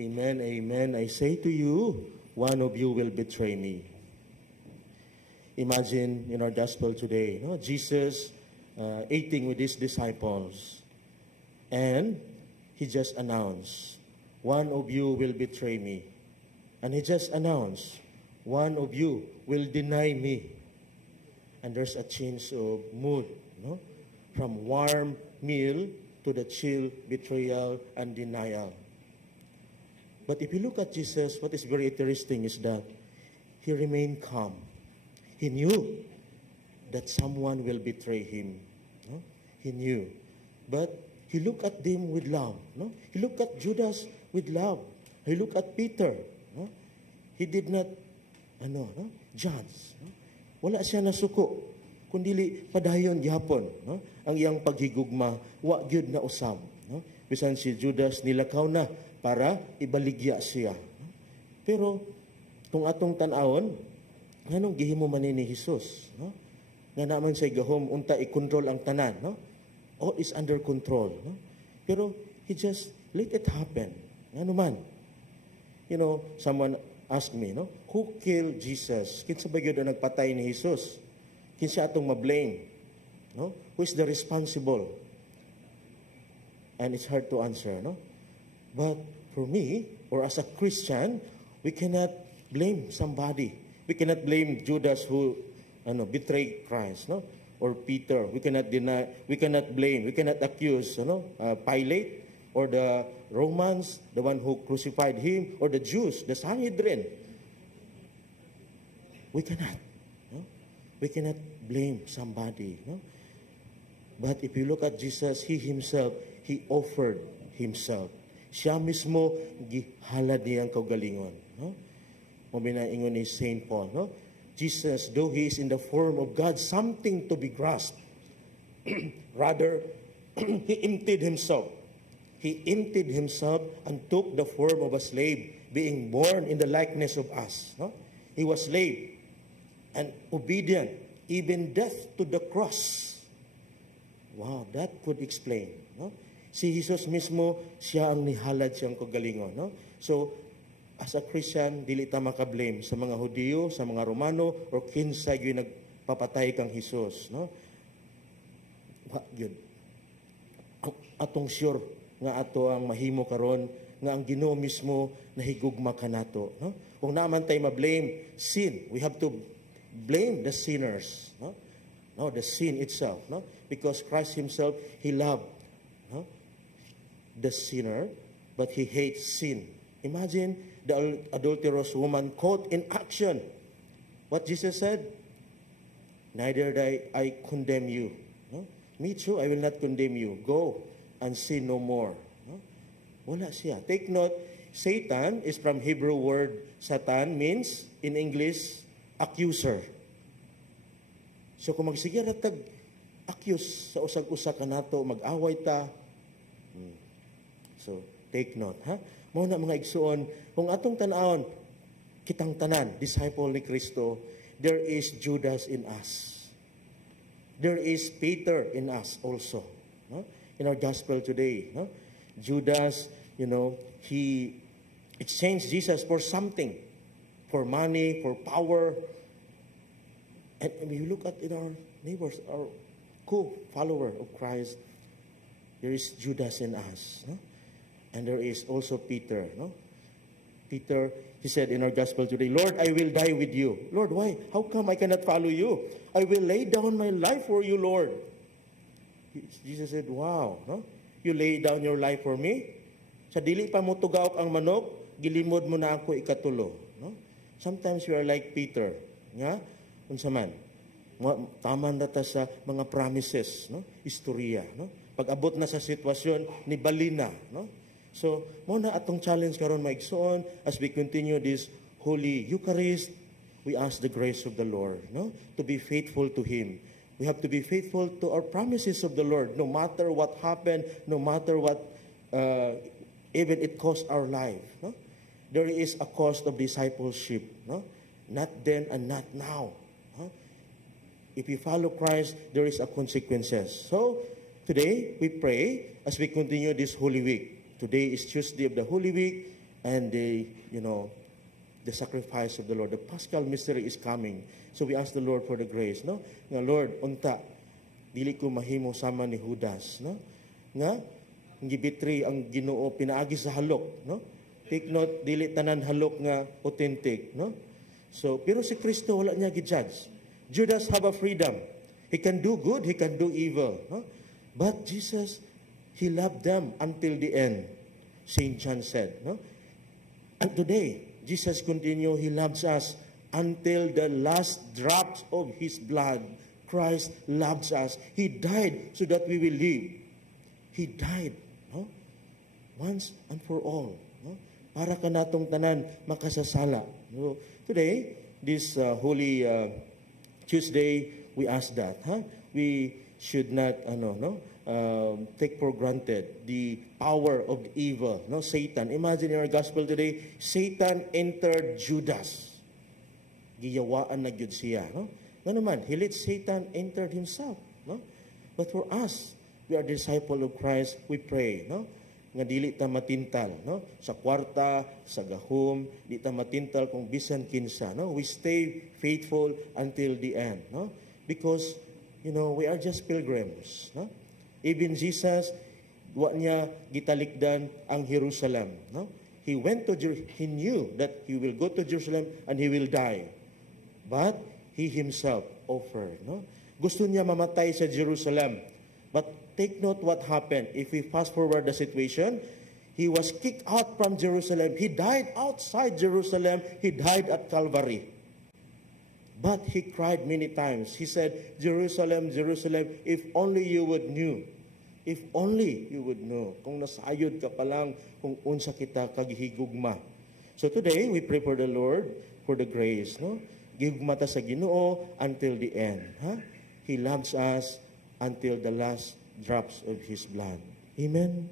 Amen, amen. I say to you, one of you will betray me. Imagine in our gospel today, Jesus eating with his disciples. And he just announced, one of you will betray me. And he just announced, one of you will deny me. And there's a change of mood, from warm meal to the chill betrayal and denial. But if you look at Jesus, what is very interesting is that he remained calm. He knew that someone will betray him. He knew. But he looked at them with love. He looked at Judas with love. He looked at Peter. He did not judge. Wala siya nasuko, kundili padayon gihapon. Ang iyang paghigugma, wa gyud na usab. Bisan si Judas nilakaw na para ibaligya siya. Pero kung atong tan-awon, nganong gihimo man ni Jesus? Nga naman siya gahom, unta i-control ang tanan. All is under control. Pero he just let it happen. Ano man. Someone asked me, who killed Jesus? Kinsa ba gyud ang nagpatay ni Jesus? Kinsa atong ma-blame? Who is the responsible? And it's hard to answer, But for me, or as a Christian, we cannot blame somebody. We cannot blame Judas who betrayed Christ, or Peter. We cannot deny, we cannot blame, we cannot accuse Pilate or the Romans, the one who crucified him, or the Jews, the Sanhedrin. We cannot. We cannot blame somebody. But if you look at Jesus, he himself, he offered himself. Siya mismo gihalad niyang kaugalingon. Ingon ni St. Paul, Jesus, though he is in the form of God, something to be grasped. Rather, he emptied himself. He emptied himself and took the form of a slave, being born in the likeness of us. He was slave and obedient, even death to the cross. Wow, that could explain. Si Jesus mismo, siya ang nihalad siyang kagalingon. So, as a Christian, dili ta makablame sa mga Hudiyo, sa mga Romano, or kinsa yung nagpapatay kang Jesus. Yun. Atong sure nga ato ang mahimo karon nga ang Ginoo mismo nahigugma kanato. Kung naman tayo ma-blame sin, we have to blame the sinners. The sin itself. Because Christ himself, he loved the sinner, but he hates sin. Imagine the adulterous woman caught in action. What Jesus said? Neither I condemn you. Me too, I will not condemn you. Go and sin no more. Wala siya. Take note, Satan is from Hebrew word Satan, means in English, accuser. So kung magsigira tag-accuse sa usag-usa ka nato, mag-away ta. So, take note, Muna mga igsuon, kung atong tanawon, kitang tanan, disciple ni Kristo, there is Judas in us. There is Peter in us also. In our gospel today, Judas, he exchanged Jesus for something, for money, for power. And when we look at in our neighbors, our co-follower of Christ, there is Judas in us. And there is also Peter. Peter, he said in our gospel today, Lord, I will die with you. Lord, why? How come I cannot follow you? I will lay down my life for you, Lord. Jesus said, wow, you lay down your life for me? Sa dili pa mo tugaw ang manok, gilimod mo na ako ikatulo. Sometimes we are like Peter. Unsa man? Tama na ta sa mga promises, istorya. Pag abot na sa sitwasyon, ni balina. So, muna atong challenge karon maigsoon as we continue this Holy Eucharist, we ask the grace of the Lord, to be faithful to Him. We have to be faithful to our promises of the Lord, no matter what happened, no matter what, even it cost our life. There is a cost of discipleship. Not then and not now. If you follow Christ, there is a consequences. So, today, we pray as we continue this Holy Week. Today is Tuesday of the Holy Week. and the sacrifice of the Lord. The Paschal mystery is coming. So we ask the Lord for the grace, no? Nga Lord, unta, dili ko mahimo sama ni Judas, no? Nga gibitri ang Ginoo pinaagi sa halok, no? Take note, dili tanan halok nga authentic, no? So, pero si Kristo wala niya gi-judge. Judas have a freedom. He can do good, he can do evil, no? But Jesus, he loved them until the end. St. John said, no? And today, Jesus continue, he loves us until the last drops of his blood. Christ loves us. He died so that we will live. He died, no? Once and for all, no? Para ka natong tanan makasasala. So, today, this Holy Tuesday, we ask that, we should not take for granted the power of the evil, no? Satan. Imagine in our gospel today, Satan entered Judas. Giyawaan na gyud siya, no? Nga naman, hilit Satan entered himself, no? But for us, we are disciple of Christ, we pray, no? Nga dili ta matintal, no? Sa kwarta, sa gahom, di ta matintal kung bisan kinsa, no? We stay faithful until the end, no? Because, we are just pilgrims, no? Even Jesus, wa niya gitalikdan ang Jerusalem, no? He knew that he will go to Jerusalem and he will die. But he himself offered, no? Gusto niya mamatay sa Jerusalem. But take note what happened. If we fast forward the situation, he was kicked out from Jerusalem. He died outside Jerusalem. He died at Calvary. But he cried many times. He said, Jerusalem, Jerusalem, if only you would knew. If only you would know. Kung nasayod ka pa lang, kung unsa kita kaghigugma. So today, we pray for the Lord, for the grace, no? Gihugma ta sa Ginoo until the end. He loves us until the last drops of his blood. Amen.